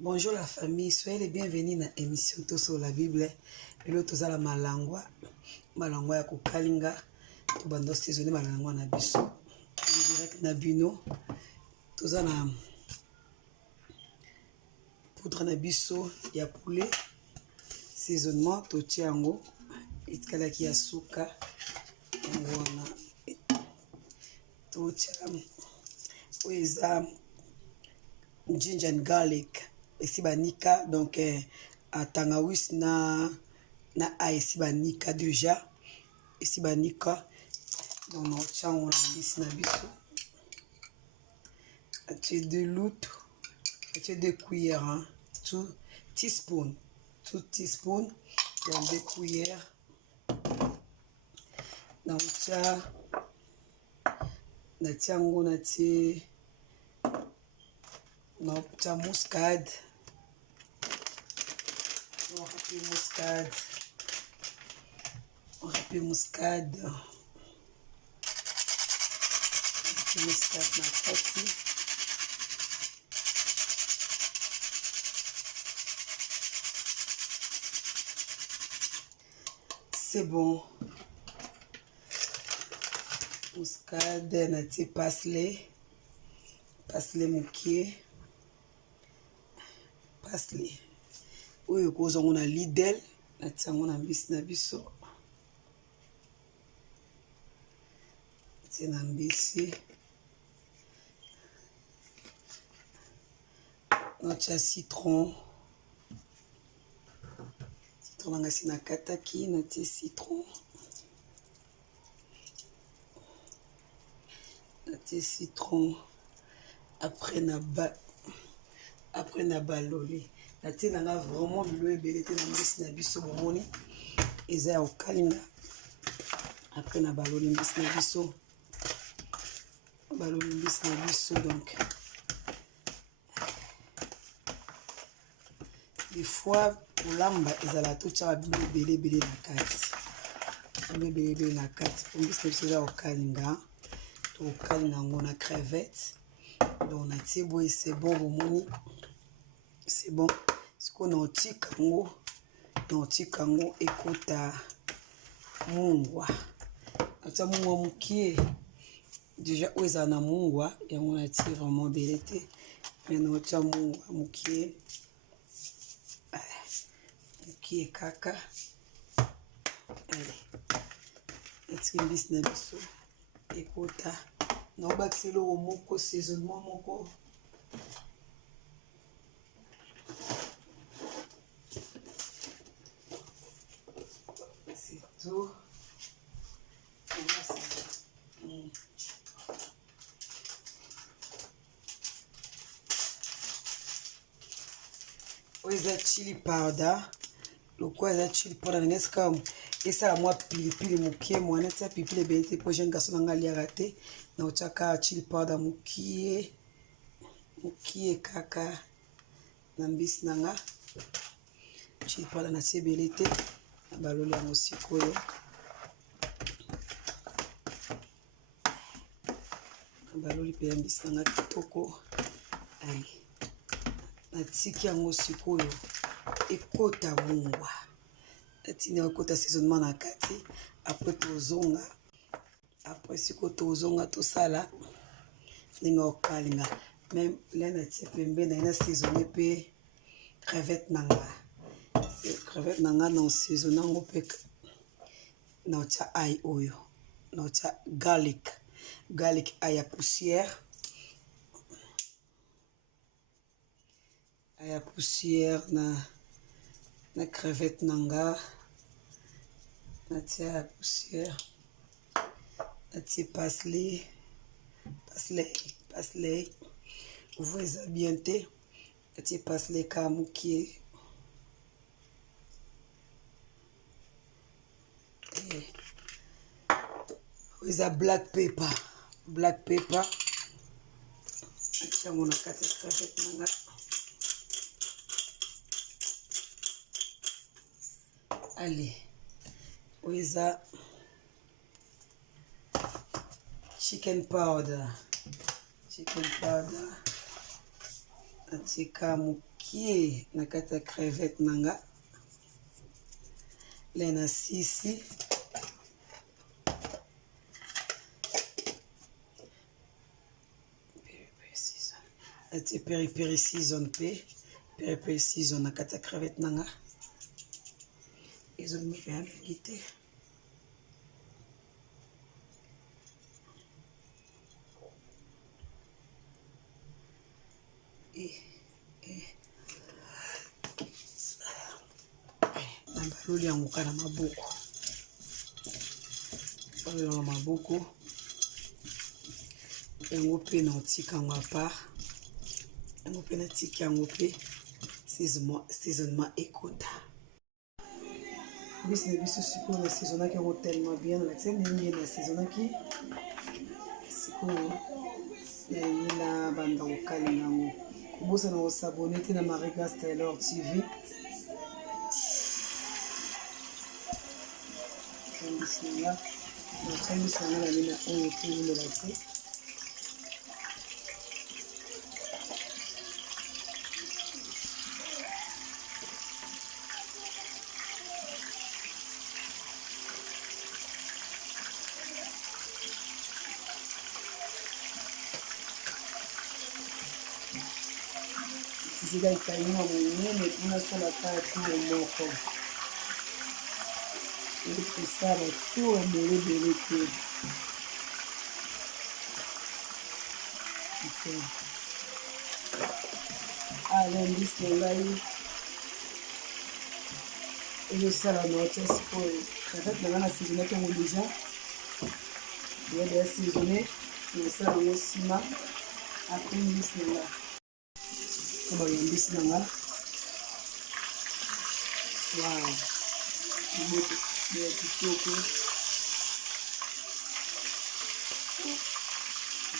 Bonjour la famille, soyez les bienvenus dans l'émission Tout sur la Bible. Et l'autre, c'est la malangwa ya kukalinga. Tout bando saisonné malangwa na biso. En direct na bino. Tout ça na poudre na biso ya poulet. Saisonnement, tout tiango. Itkala ki ya suka. Ngona. Tout tiam. Oueza ginger and garlic. Ici banika donc tangawis na ici banika déjà ici banika donc on tient on ici na biso tu de loutre tu 2 cuillères hein, 2 teaspoon donc 2 cuillères donc na tiango na ti no ta muscade on rappelle muscade na kati c'est bon muscade na ti parsley mukie parsley oyo kozongo na Lidl na tiango na mbisi na biso na mbisi notia citron nanga si na kataki na tie citron après na baloli na tie nanga vraiment bilo ebele te na mbisi na biso bomoni eza ya kokalinga après na baloli mbisi na biso donc des fois kolamba ezala totyaka bilo ebele na kati po mbisi na biso eza kokalinga tokokalinga yango na crevette donc na tie boye c'est bon bomoni c'est bon sikoyo na otika yango ekota mungwa atia mungwa mokie déjà oyo ezala na mungwa yango na tie vraiment ebele te mais na otia mungwa mokie kaka natiki mbisi na biso ekota na obakisa eloko moko saisonnement moko surtout oyo eza chili powder lokwa eza chili powder ndenge esika esala mwa pilipili mokie mwana tia pilipili ebele te po jeune garçon nanga aliaka te na otiaka chili powder mokie kaka na mbisi nanga chili powder na tie ebele te na baloli yango sikoyo na baloli mpe ya mbisi nanga kitoko ali natiki yango sikoyo ekota mungwa natini ekota saisonnement na kati après sikoyo tozonga tosala ndenge okalinga même le natie pembeni na saisonné mpe crevette nanga na saisonné yango mpe na otia ai oyo na otia garlic ai ya poussière na crevette nanga natia ya poussière natie parsley vous eza bien te natie parsley ka mokie eza black pepper natia yango na kati ya crevette nanga allez oyo eza chicken powder natika mokie na kati ya crevette nanga le na sisi natie peri season pe peri season na kati ya crevette nanga ezomika ya mingi te. Na baloli yango kaka na maboko, baloli na maboko yango mpe na otika yango apart, yango mpe natiki yango mpe saisonnement ekota. Bisi na biso sikoyo nasaisonnaki yango tellement bien, natia ndenge nasaisonnaki sikoyo nalingi na banda kokalinga yango. Kobosana kosabone te na Marie-Grace Taylor TV. Bismillah, natia na mina oyo te limbela te. Sika ikalinga monene kuna sala kaka tour moko ekosala tour ebele te. Mbisi na ngai ezosala na otia sikoyo crevette na ngai na saisonnaki yango deja ya saisonné nasala yango nsima apres mbisi na ngai kama mbisi na ngai wow moto ya kitoko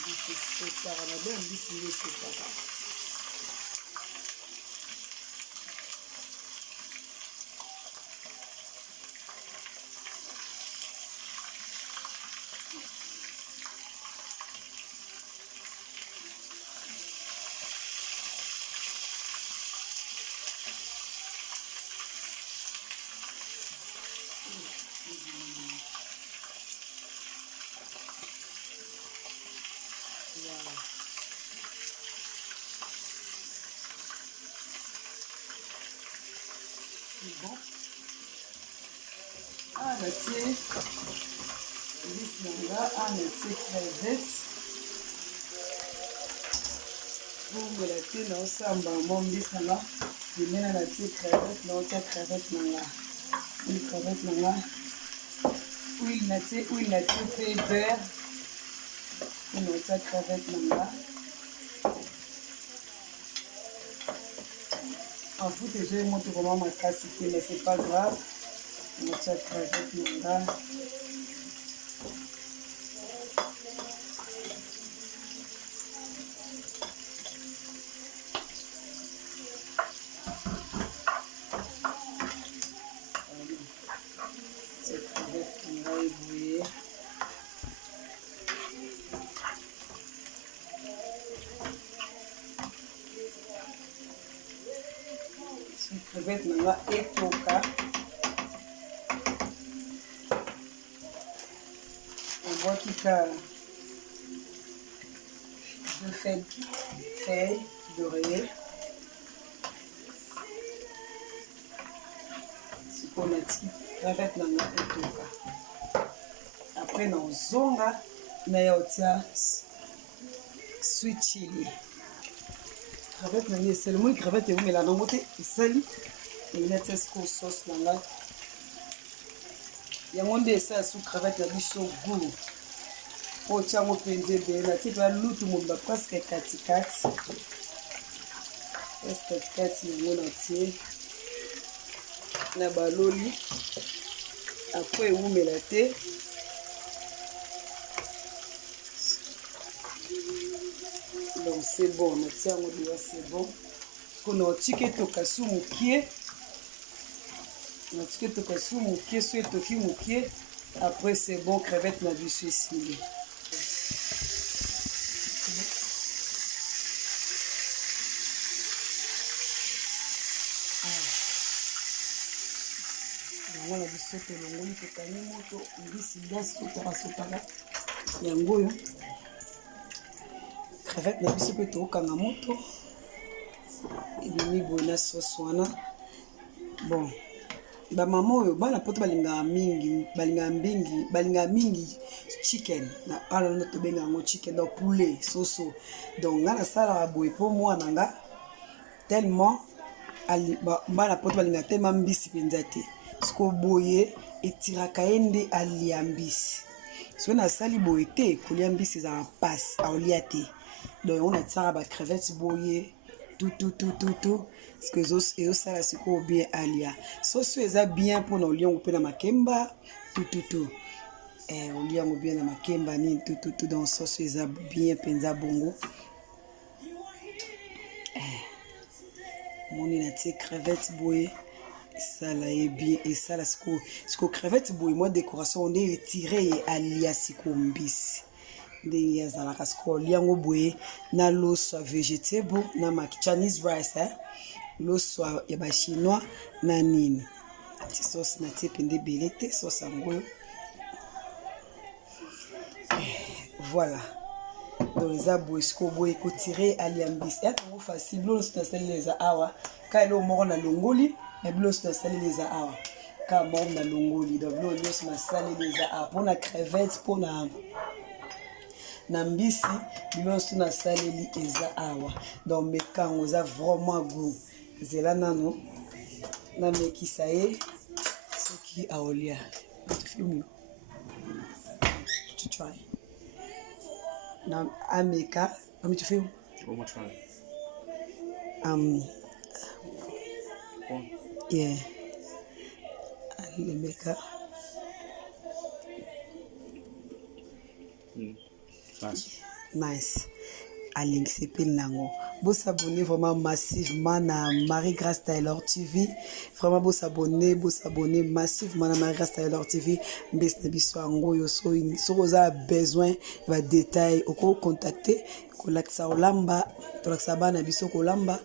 mbisi esetaka na bien mbisi nde esetaka. Bon. Natie mbisi na nga natie crevette bongela te naosamba mo mbisi na nga pemena natie crevette naotia crevette na nga crevette na nga huile natie pe beurre pe naotia crevette na nga en foot ezoi moto koma makasi te mais c'est pas grave. Natia crevette na nga eboye crevette na nga etoka obwaki ka 2 feuilles d'oreiller sikoyo nati crevette na nga etoka apres naozonga naya otia sweet chili. Crevette na nga esali moi crevette eumela nango te esali enatia sikoyo sauce na nga yango nde esala su crevette na biso goût po otia yango mpenza ebele natie mpe lutu moba presque katikati yango natie na baloli apres eumela te donc c'est bon natie yango deja c'est bon mpona otiki etoka su mokie natiki etoka su mokie so etoki mokie après c'est bon crevette na biso esili. yango na biso tolongoli tokangi moto mbisi gasi sotaka yango oyo crevette na biso mpe tokanga moto ebimi boye na sauce wana. Bon bamama oyo bana poto balingaka mingi chicken na wana tobenga yango chicken donc poulet soso. Donc nga nasalaka boye mpo mwana nga tellement bana poto balingaka tellement mbisi mpenza te siko boye etiraka ye nde alia mbisi. So nasali boye te kolia mbisi ezala mpasi aolia te. Donc yango natiaka bacrevette boye tout parce que ezosala sikoyo bien alia. Soso eza bien mpona olia yango mpe na makemba tout olia yango bien na makemba nini tout. Donc soso eza bien mpenza bongo. Moni natie crevette boye esala ye bien esala sikoyo crevette boye mwa décoration nde etire ye alia sikoyo mbisi nde azalaka sikoyo olia yango boye na loso ya vegetable na maki Chinese rice loso ya bachinois na nini ati sauce natie pende ebele te sauce yango oyo voilà. Donc eza boye sikoyo boye ekotire alia mbisi yango facile bilo nyonso nasaleli eza awa ka eloko moko na longoli na bilo nyonso nasaleli eza awa ka moko na longoli. Donc bilo nyonso nasaleli eza awa mpona crevette mpona na mbisi bilo nyonso nasaleli eza awa. Donc mekango eza vraiment goût zela nano namekisa ye soki aolia na ameka want me to film? One more try. Yeah. Alimeka. Nice. Alingse Penango. Vous s'abonnez vraiment massivement à Marie-Grâce Taylor TV. Vraiment, vous s'abonnez massivement à Marie-Grâce Taylor TV. Mais si vous avez besoin de détails, vous pouvez contacter. Kolaksa olamba, tolaksa bana biso kolamba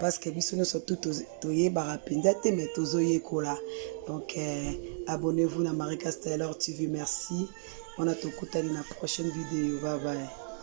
parce que biso nous surtout toye barapendate mais tozoye kola. Donc abonnez-vous à Marie-Grâce Taylor TV. Merci. On a tout écouté dans la prochaine vidéo. Bye bye.